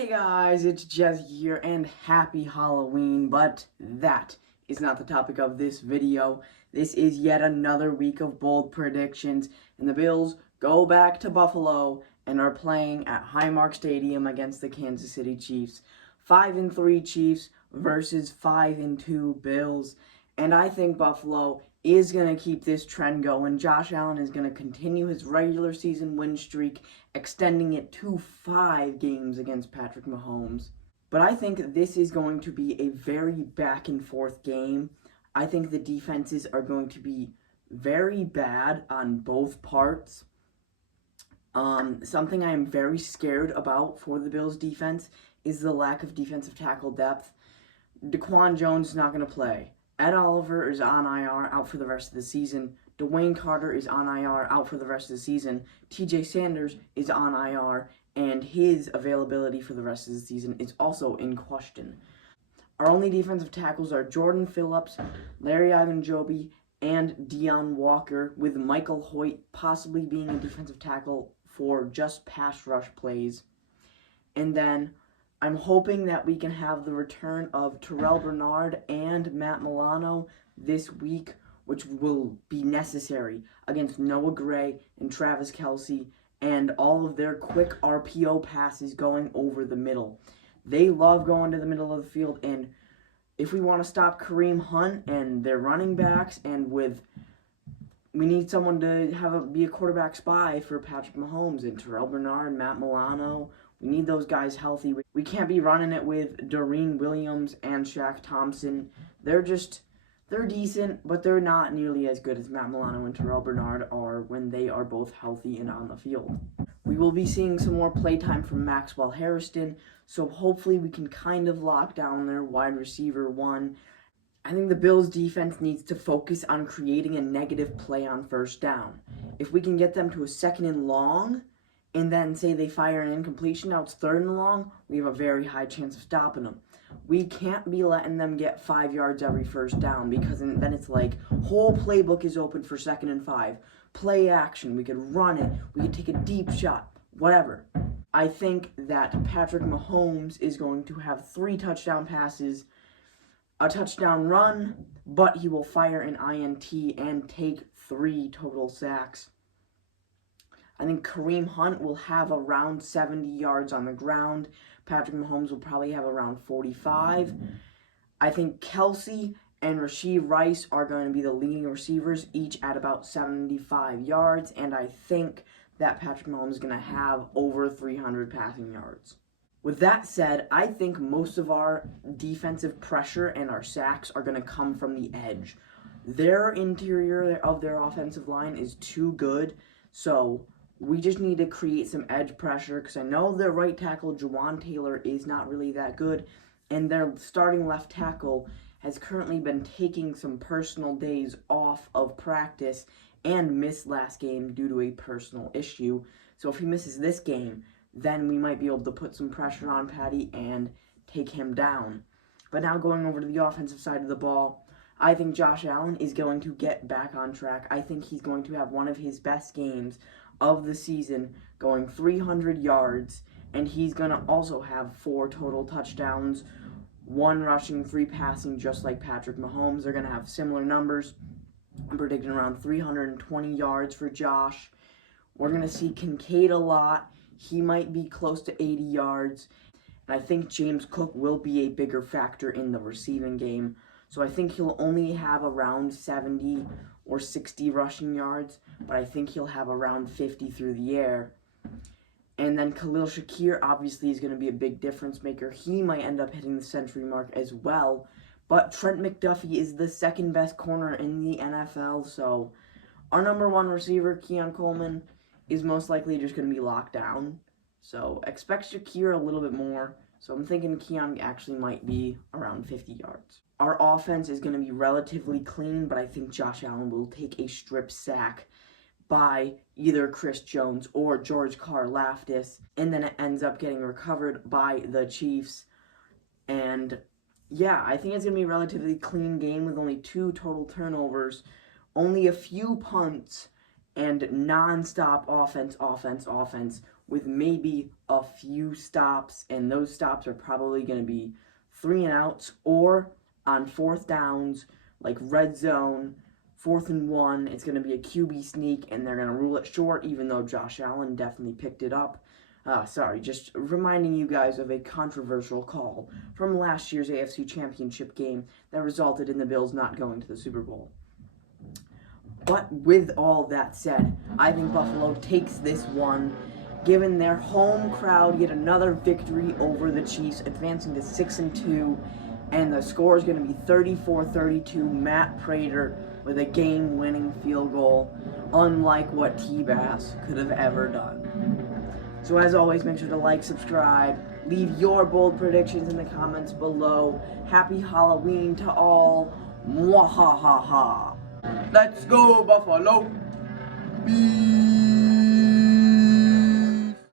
Hey guys, it's Jez here, and happy Halloween, but that is not the topic of this video. This is yet another week of bold predictions, and the Bills go back to Buffalo and are playing at Highmark Stadium against the Kansas City Chiefs. 5-3 Chiefs versus 5-2 Bills, and I think Buffalo is going to keep this trend going. Josh Allen is going to continue his regular season win streak, extending it to 5 games against Patrick Mahomes. But I think this is going to be a very back and forth game. I think the defenses are going to be very bad on both parts. Something I am very scared about for the Bills defense is the lack of defensive tackle depth. DaQuan Jones is not going to play. Ed Oliver is on IR, out for the rest of the season. Dwayne Carter is on IR, out for the rest of the season. TJ Sanders is on IR, and his availability for the rest of the season is also in question. Our only defensive tackles are Jordan Phillips, Larry Ogunjobi, and Deion Walker, with Michael Hoyt possibly being a defensive tackle for just pass rush plays. And then I'm hoping that we can have the return of Terrell Bernard and Matt Milano this week, which will be necessary against Noah Gray and Travis Kelce and all of their quick RPO passes going over the middle. They love going to the middle of the field, and if we want to stop Kareem Hunt and their running backs, and we need someone to be a quarterback spy for Patrick Mahomes and Terrell Bernard, Matt Milano. We need those guys healthy. We can't be running it with Doreen Williams and Shaq Thompson. They're decent, but they're not nearly as good as Matt Milano and Terrell Bernard are when they are both healthy and on the field. We will be seeing some more playtime from Maxwell Harrison, so hopefully we can kind of lock down their wide receiver one. I think the Bills' defense needs to focus on creating a negative play on first down. If we can get them to a second and long, and then say they fire an incompletion, now it's third and long, we have a very high chance of stopping them. We can't be letting them get 5 yards every first down, because then it's like whole playbook is open for 2nd and 5. Play action, we could run it, we could take a deep shot, whatever. I think that Patrick Mahomes is going to have 3 touchdown passes, a touchdown run, but he will fire an INT and take 3 total sacks. I think Kareem Hunt will have around 70 yards on the ground. Patrick Mahomes will probably have around 45. I think Kelce and Rashee Rice are going to be the leading receivers, each at about 75 yards. And I think that Patrick Mahomes is going to have over 300 passing yards. With that said, I think most of our defensive pressure and our sacks are going to come from the edge. Their interior of their offensive line is too good, so we just need to create some edge pressure, because I know their right tackle, Jawan Taylor, is not really that good, and their starting left tackle has currently been taking some personal days off of practice and missed last game due to a personal issue. So if he misses this game, then we might be able to put some pressure on Patty and take him down. But now going over to the offensive side of the ball, I think Josh Allen is going to get back on track. I think he's going to have one of his best games of the season, going 300 yards, and he's going to also have 4 total touchdowns, 1 rushing, 3 passing, just like Patrick Mahomes. They're going to have similar numbers. I'm predicting around 320 yards for Josh. We're going to see Kincaid a lot. He might be close to 80 yards, and I think James Cook will be a bigger factor in the receiving game. So I think he'll only have around 70 or 60 rushing yards, but I think he'll have around 50 through the air. And then Khalil Shakir obviously is going to be a big difference maker. He might end up hitting the century mark as well. But Trent McDuffie is the second best corner in the NFL, so our number 1 receiver, Keon Coleman, is most likely just going to be locked down. So expect Shakir a little bit more. So I'm thinking Keon actually might be around 50 yards. Our offense is going to be relatively clean, but I think Josh Allen will take a strip sack by either Chris Jones or George Karlaftis, and then it ends up getting recovered by the Chiefs. And yeah, I think it's going to be a relatively clean game with only 2 total turnovers, only a few punts, and non-stop offense with maybe a few stops, and those stops are probably going to be 3 and outs or on 4th downs, like red zone, 4th and 1. It's going to be a QB sneak, and they're going to rule it short, even though Josh Allen definitely picked it up. Just reminding you guys of a controversial call from last year's AFC Championship game that resulted in the Bills not going to the Super Bowl. But with all that said, I think Buffalo takes this one, giving their home crowd yet another victory over the Chiefs, advancing to 6-2, and the score is going to be 34-32. Matt Prater with a game-winning field goal, unlike what T-Bass could have ever done. So as always, make sure to like, subscribe, leave your bold predictions in the comments below. Happy Halloween to all. Mwahahaha. Let's go, Buffalo. Peace.